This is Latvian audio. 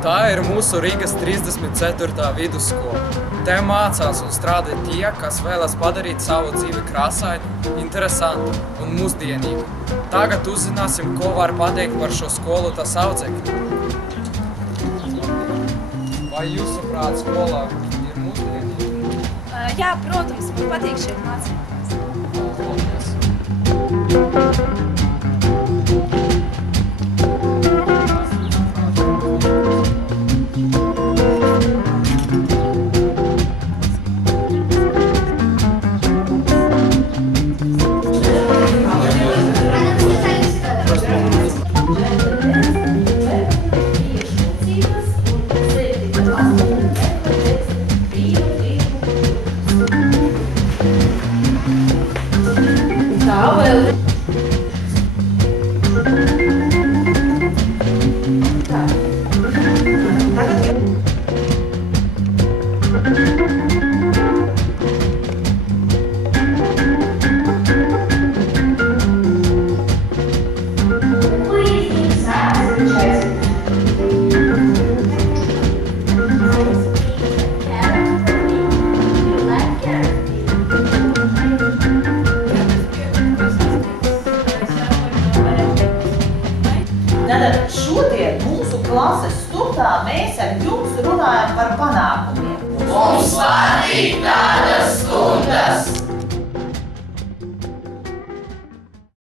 Tā ir mūsu Rīgas 34. vidusskola. Te mācās un strādā tie, kas vēlas padarīt savu dzīvi krāsainu, interesantu un mūsdienīgu. Tagad uzzināsim, ko var pateikt par šo skolu tās audzekļi. Vai jūsuprāt, skolā ir mūsdienīga? Jā, protams, man patīk šeit mācīties. Tātad šodien mūsu klases stundā mēs ar jums runājam par panākumiem. Mums patīk tādas stundas!